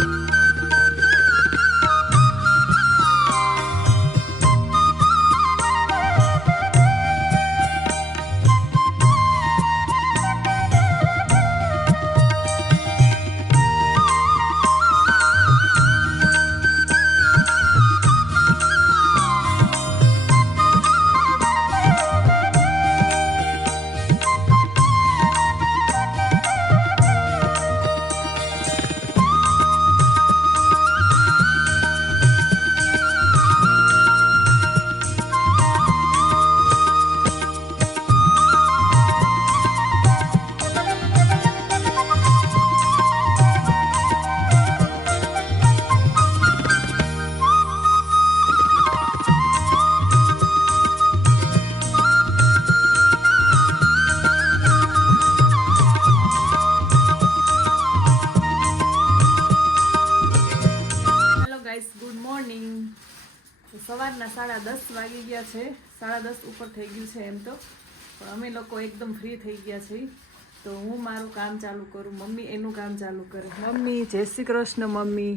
Hello સાડા દસ વાગી ગયા છે. સાડા દસ ઉપર થઈ ગયું છે એમ તો. પણ અમે લોકો એકદમ ફ્રી થઈ ગયા છીએ. તો હું મારું કામ ચાલુ કરું. મમ્મી એનું કામ ચાલુ કરે. મમ્મી, જય શ્રી કૃષ્ણ મમ્મી.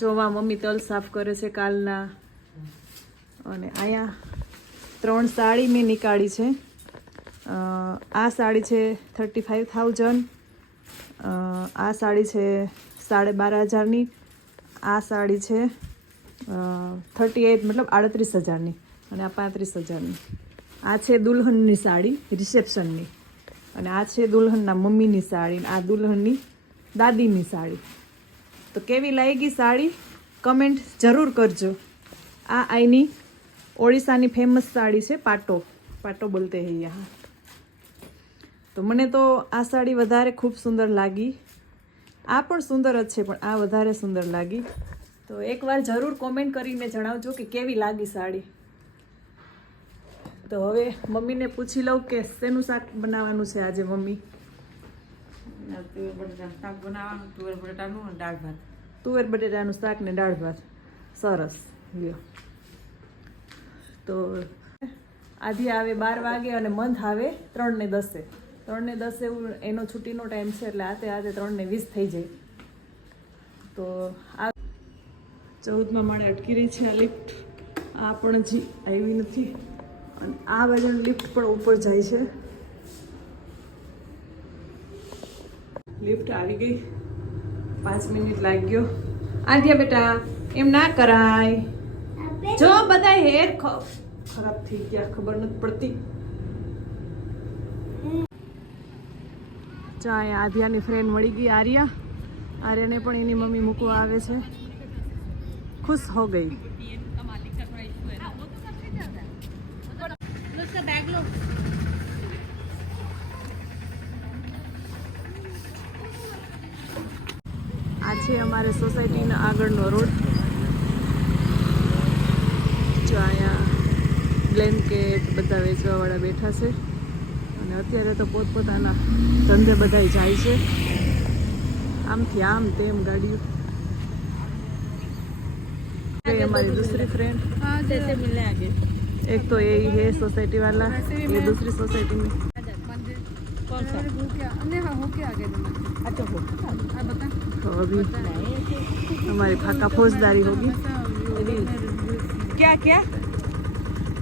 જોવા મમ્મી તલ સાફ કરે છે કાલના. અને અહીંયા ત્રણ સાડી મેં નીકાળી છે. આ સાડી છે થર્ટી ફાઇવ થાઉઝન્ડ આ સાડી છે સાડા બાર હજારની. આ સાડી છે થર્ટી એઇટ મતલબ આડત્રીસ હજારની અને આ પાંત્રીસ હજારની. આ છે દુલ્હનની સાડી, રિસેપ્શનની. અને આ છે દુલ્હનના મમ્મીની સાડી આ દુલ્હનની દાદીની સાડી. તો કેવી લાગી સાડી? કમેન્ટ જરૂર કરજો. આ આઈની ઓડિશાની ફેમસ સાડી છે પાટો. પાટો બોલતે હૈ યહાં. તો મને તો આ સાડી વધારે ખૂબ સુંદર લાગી. આ પણ સુંદર જ છે, પણ આ વધારે સુંદર લાગી. તો એકવાર જરૂર કોમેન્ટ કરીને જણાવજો કે કેવી લાગી સાડી. તો હવે મમ્મીને પૂછી લઉં કે શેનું શાક બનાવવાનું છે આજે મમ્મી? તુવેર બટેટાનું શાક બનાવવાનું તુવેર બટેટાનું દાળ ભાત. તુવેર બટેટાનું શાક ને દાળ ભાત. સરસ. લ્યો. તો આધી આવે બાર વાગે અને મંથ આવે ત્રણ ને દસે. ત્રણ ને દસે એનો છુટ્ટીનો ટાઈમ છે એટલે આતે આતે ત્રણ ને વીસ થઈ જાય. તો આ ચૌદમાં માળે અટકી રહી છે આ લિફ્ટ. આ પણ હજી આવી નથી. અને આ બાજુની લિફ્ટ પણ ઉપર જાય છે. લિફ્ટ આવી ગઈ. પાંચ મિનિટ લાગ્યો. આંધ્યા બેટા, એમ ના કરાય. જો બધા હેર ખરાબ થઈ ગયા, ખબર નથી પડતી. ચા આધ્યાની ફ્રેન્ડ મળી ગઈ આર્યા. આર્યાને પણ એની મમ્મી મૂકવા આવે છે. ખુશ હો ગઈ આ છે અમારે સોસાયટીના આગળનો રોડ જો અહીંયા બ્લેન્કેટ બધા વેચવાવાળા બેઠા છે અને અત્યારે તો પોતપોતાના ધંધે બધા જાય છે આમથી આમ તેમ ગાડીઓ ये हमारी दूसरी फ्रेंड हाँ जैसे मिलने आगे। एक तो यही है सोसाइटी वाला ये दूसरी सोसाइटी में। कौन सा? अच्छा तो अभी हमारी फाका फौजदारी होगी। क्या क्या?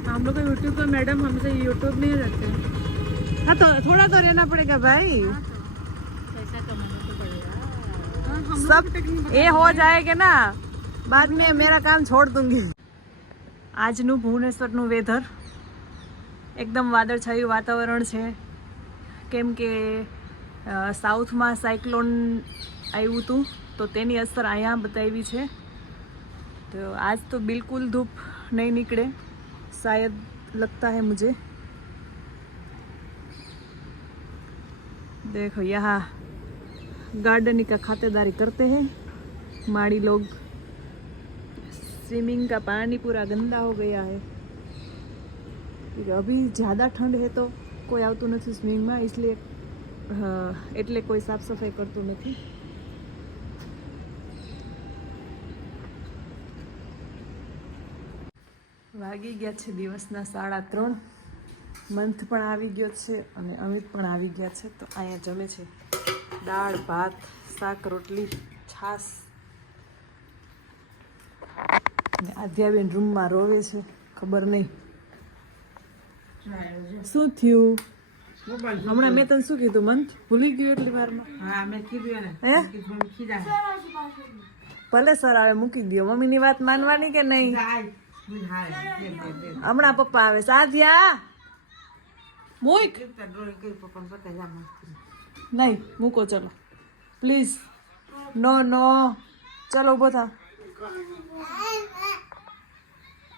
हम लोग यूट्यूब पर मैडम हमसे यूट्यूब नहीं ही रहते हाँ। तो थोड़ा तो रहना पड़ेगा भाई। पैसा कमाना तो पड़ेगा। सब ये हो। जाएगा ना। बाद में मेरा काम છોડ દૂંગી આજનું ભુવનેશ્વરનું વેધર એકદમ વાદળછાયું વાતાવરણ છે કેમ કે અ, સાઉથમાં સાયક્લોન આવ્યું હતું તો તેની અસર અહીંયા બતાવી છે તો આજ તો બિલકુલ ધૂપ નહીં નીકળે શાયદ लगता है मुझे देखो यहाँ गार्डनिंग का खातेदारी करते हैं माड़ी लोग स्विमिंग का पानी पूरा गंदा हो गया है क्योंकि अभी ज़्यादा ठंड है तो કોઈ આવતું નથી સ્વિમિંગમાં इसलिए અ, એટલે કોઈ સાફ સફાઈ કરતું નથી વાગી ગયા છે દિવસના સાડા ત્રણ મંથ પણ આવી ગયો છે અને અમિત પણ આવી ગયા છે તો અહીંયા જમે છે દાળ ભાત શાક રોટલી છાશ ને આધ્યાબેન રૂમમાં રોવે છે ખબર નહીં. શું થયું? હમણાં મેં તને શું કીધું મન ભૂલી ગયું એટલી વારમાં? ભલે સર આવે મૂકી દો મમ્મીની વાત માનવાની કે નહીં? હમણાં પપ્પા આવે સાધ્યા મૂક! નહીં મૂકો ચલો. પ્લીઝ. No no. ચલો ઊભો થા.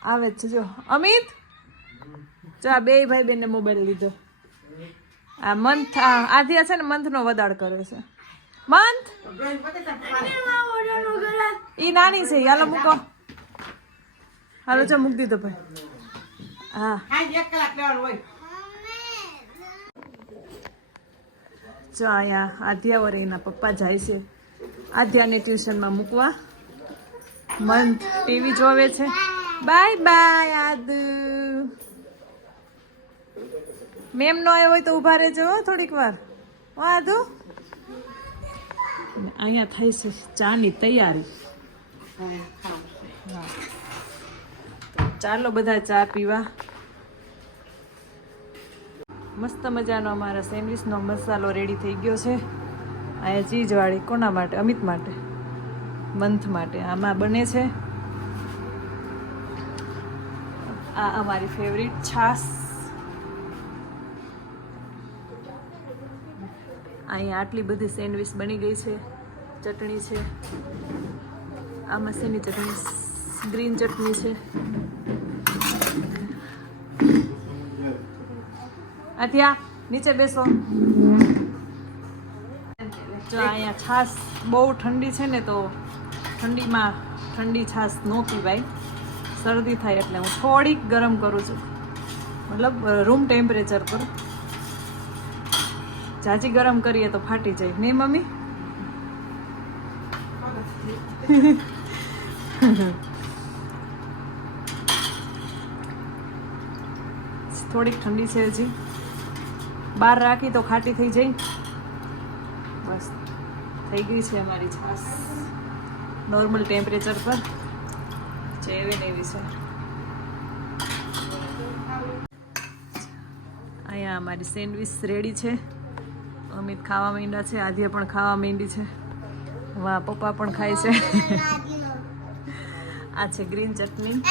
આવે છે. જો, અમિત? જો, આ બે ભાઈ બેનને મોબાઈલ લીધો. આ મંથ આધ્યા છે ને, મંથનો વધાર કરે છે. મંથ? ઈ નાની છે હાલો મૂકો. હાલો ચો મૂકી દીધો ભાઈ. હા. જો, અહીંયા આધ્યા વરે એના પપ્પા જાય છે. આધ્યાને ટ્યુશનમાં મૂકવા. મંથ ટીવી જોવે છે. બાય બાય, આદુ. મેમ નો આવ્યો હોય તો ઊભા રહેજો થોડીક વાર. આદુ. અહીંયા થાય છે ચાની તૈયારી. હા. ચાલો બધા ચા પીવા. મસ્ત મજાનો અમારા સેન્ડવિચનો મસાલો રેડી થઈ ગયો છે. અહીંયા ચીજવાળી કોના માટે? અમિત માટે. મંથ માટે. આમાં બને છે. આ અમારી ફેવરિટ છાસ. અહીંયા આટલી બધી સેન્ડવિચ બની ગઈ છે. ચટણી છે. આમાં શેની ચટણી? ગ્રીન ચટણી છે. આથિયા નીચે બેસો. જો અહીંયા છાસ બહુ ઠંડી છે ને તો ઠંડીમાં ઠંડી છાસ ન પીવાય શરદી થાય એટલે હું થોડીક ગરમ કરું છું. મતલબ રૂમ ટેમ્પરેચર પર. જાજી ગરમ કરીએ તો ફાટી જાય. નહીં, મમ્મી? થોડીક ઠંડી છે હજી. બહાર રાખી તો ખાટી થઈ જાય. બસ. થઈ ગઈ છે અમારી છાસ. નોર્મલ ટેમ્પરેચર પર. અહીંયા અમારી સેન્ડવિચ રેડી છે. અમિત ખાવા માંડ્યા છે આધ્યા પણ ખાવા માંડી છે. વાહ, પપ્પા પણ ખાય છે. આ છે ગ્રીન ચટણી.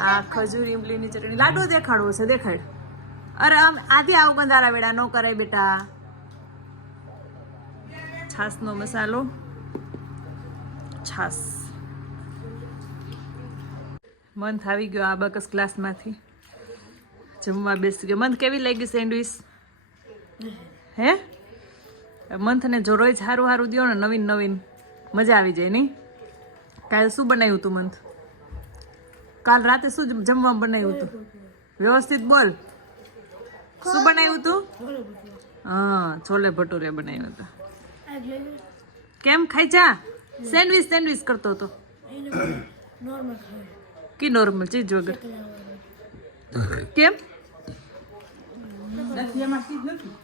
આ ખજૂર ઇમલીની ચટણી. લાડુ દેખાડવો છે, દેખાડ. અરે આમ આધી આવું ગંધારા વેડા ન કરાય બેટા. છાસનો મસાલો. છાસ મંથ આવી ગયો આ બકસ ક્લાસમાંથી. જમવા બેસી ગયો. મંથ કેવી લાગી સેન્ડવિચ? હે? મંથને જો રોજ સારું સારું દો ને નવીન નવીન. મજા આવી જાય નહીં? કાલે શું બનાવ્યું તું મંથ કાલ રાતે શું જમ- જમવા બનાવ્યું તું? વ્યવસ્થિત બોલ. શું બનાવ્યું તું? હા, છોલે ભટુરે બનાવ્યું હતું. કેમ? ખાઈ જા. સેન્ડવિચ સેન્ડવિચ કરતો હતો. કી નોર્મલ ચીજ વગર કેમ? નથી એમાં ચીજ નથી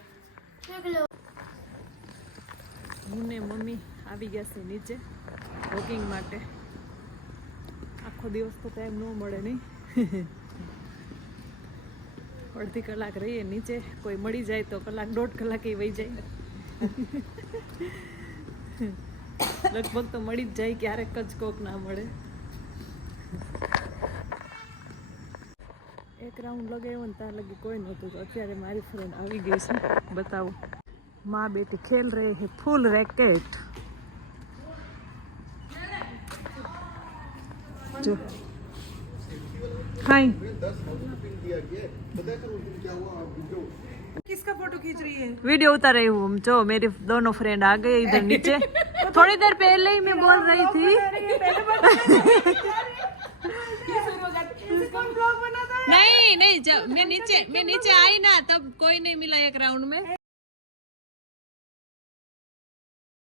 હું ને મમ્મી આવી ગયા છે નીચે વોકિંગ માટે. આખો દિવસ તો ટાઈમ ન મળે નહીં. અડધી કલાક રહીએ નીચે, કોઈ મળી જાય તો કલાક, દોઢ કલાક એ વહી જાય. લગભગ તો મળી જ જાય, ક્યારેક જ કોક ના મળે. રાઉન્ડ લગાવ્યો ને ત્યાં લગી કોઈ નહોતું તો અત્યારે મારી ફ્રેન્ડ આવી ગઈ છે બતાવું माँ बेटी खेल रहे हैं फुल रैकेट जो हाय किसका फोटो खींच रही है वीडियो उतार रही हूँ जो मेरी दोनों फ्रेंड आ गए इधर नीचे थोड़ी देर पहले ही मैं बोल रही थी नहीं नहीं जब मैं नीचे मैं नीचे आई ना तब कोई नहीं मिला एक राउंड में